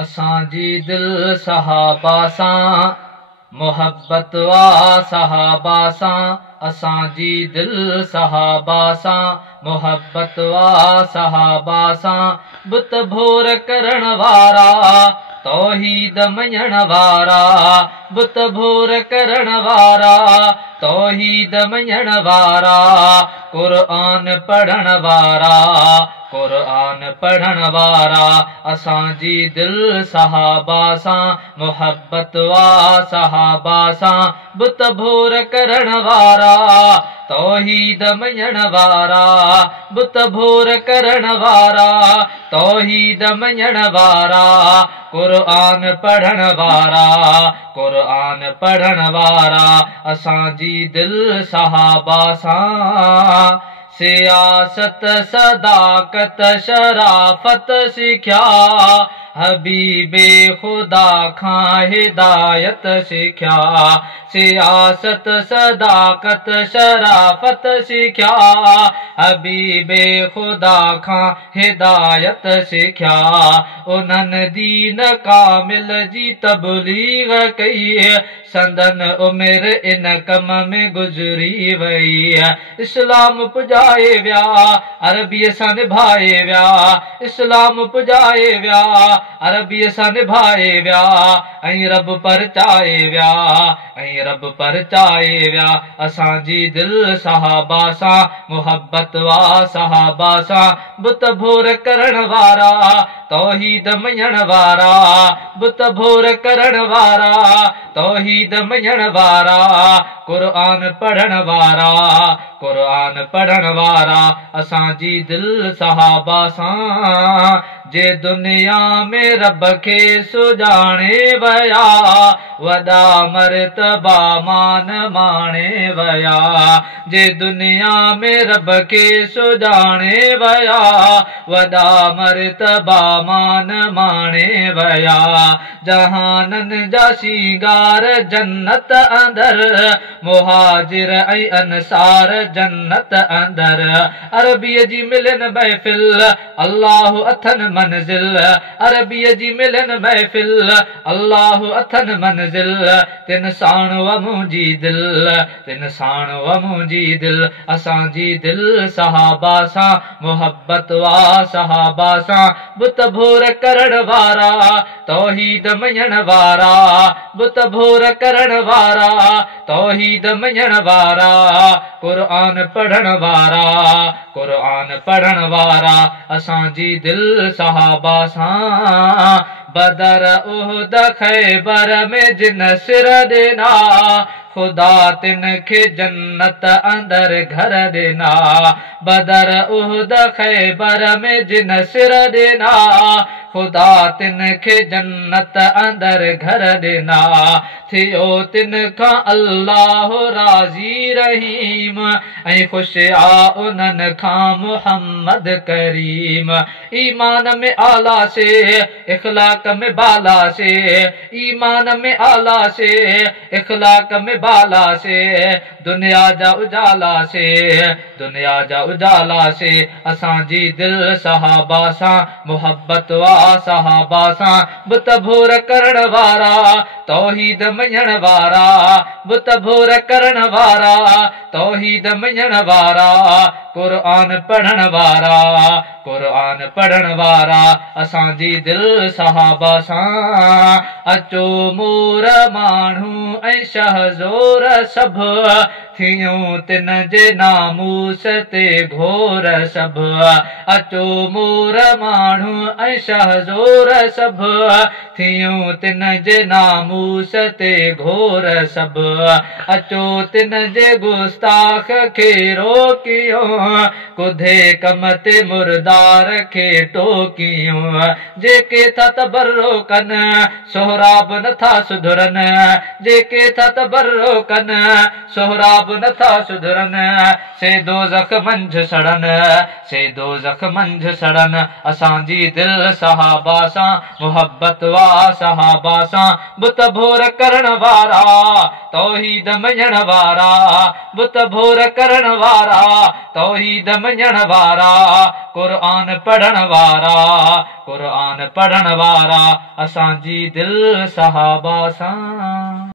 असांजी दिल सहाबा सां मोहब्बत वा सहाबा सां असांजी दिल सहाबा सां मोहब्बत वा सहाबा सां बुत भोर करण वारा तौहीद मञण वारा बुत भोर करण वारा तौहीद मञण वारा क़ुरान पढ़ण वारा क़ुरान पढ़ण वारा असांजी दिल सहाबा सां मोहब्बत वा सहाबा सां बुत भोर करण वारा तौहीद मञण वारा बुत भोर करण वारा तौहीद मञण वारा क़ुरान पढ़ण वारा क़ुरान पढ़ण वारा असांजी दिल सहाबा सां सियासत सदाकत शराफत सिख्या हबीबे खुदा खां हिदायत सिख्या सियासत सदाकत शराफत सिख्या हबीबे खुदा खां हिदायत सिख्या उन्हनि दीन कामिल जी तबलीग कई संदन उमिरि इन कम में गुज़री वई इस्लाम पुॼाए विया अरबीअ सां निभाए विया इस्लाम पुॼाए विया अरबीअ सां निभाए विया ऐं रब परचाए विया ऐं रब परचाए विया असांजी दिल सहाबा सां मोहब्बत वा सहाबा सां बुत भोर करण वारा तौहीद मञण वारा बुत भोर करण वारा तौहीद मञण वारा क़ुरान पढ़ण वारा क़ुरान पढ़ण वारा असांजी दिल सहाबा सां जे दुनिया में रब खे सुञाणे वया वॾा मर्तबा मान माणे वया जे दुनिया में रब खे सुञाणे वया वॾा मर्तबा मान माणे वया जहाननि जा सींगार जन्नत अंदर मुहाजिर ऐं अंसार जन्नत अंदर अरबीअ जी मिलन महफ़िल अल्लाह अथनि मंज़िल अरबीअ जी मिलन महफ़िल अल्लाह अथनि मंज़िल तिन साण व मुंहिंजी दिल तिन साण व मुंहिंजी दिल असांजी दिल सहाबा सां मोहब्बत वा सहाबा सां बुत भोर करण वारा तौहीद मञण वारा बुत भोर करण वारा तौहीद मञण वारा क़ुरान पढ़ण वारा क़ुरान पढ़ण वारा असांजी दिल सहाबा सां बदर उहद खैबर में जिन सिर ॾिना खुदा तिन खे जन्नत अंदर घर ॾिना बदर उहद खैबर में जिन सिर ॾिना खुदा तिन खे जन्नत अंदर घर ॾिना थियो तिन खां अल्लाह राज़ी रहीम ऐं ख़ुशि आ उन्हनि खां मुहम्मद करीम ईमान में आला से इख़लाक़ में बाला से ईमान में आला से इख़लाक़ में बाला से दुनिया जा उजाला से दुनिया जा उजाला से असांजी दिल सहाबा सां मोहब्बत वा सहाबा सां बुत भोर करण वारा तौहीद मञण वारा बुत भोर करण वारा तौहीद मञण वारा क़ुरान पढ़ण वारा क़ुरान पढ़ण वारा असांजी दिल सहाबा सां अचो मोर माण्हू ऐं शहज़ोर सभु थियूं तिन जे नामूस ते घोर सभु अचो मोर माण्हू ऐं शहज़ोर सभु थियूं तिन जे नामूस ते घोर सभु अचो तिन जे गुस्ताख खे रोकियूं कुधे कम ते मुर्दार खे टोकियूं जेके था तबर्रो कनि सोहराब नथा सुधरनि जेके था तबर्रो रोकनि सोहराब नथा सुधरनि से दोज़ख मंझि सड़नि से दोज़ख मंझि सड़नि असांजी दिलि सहाबा सां मुहबत वा सहाबा सां बुत भोर करण वारा तौहीद मञण वारा बुत भोर करण वारा तौहीद मञण वारा क़ुरान पढ़ण वारा क़ुरान पढ़ण वारा असांजी दिलि सहाबा सां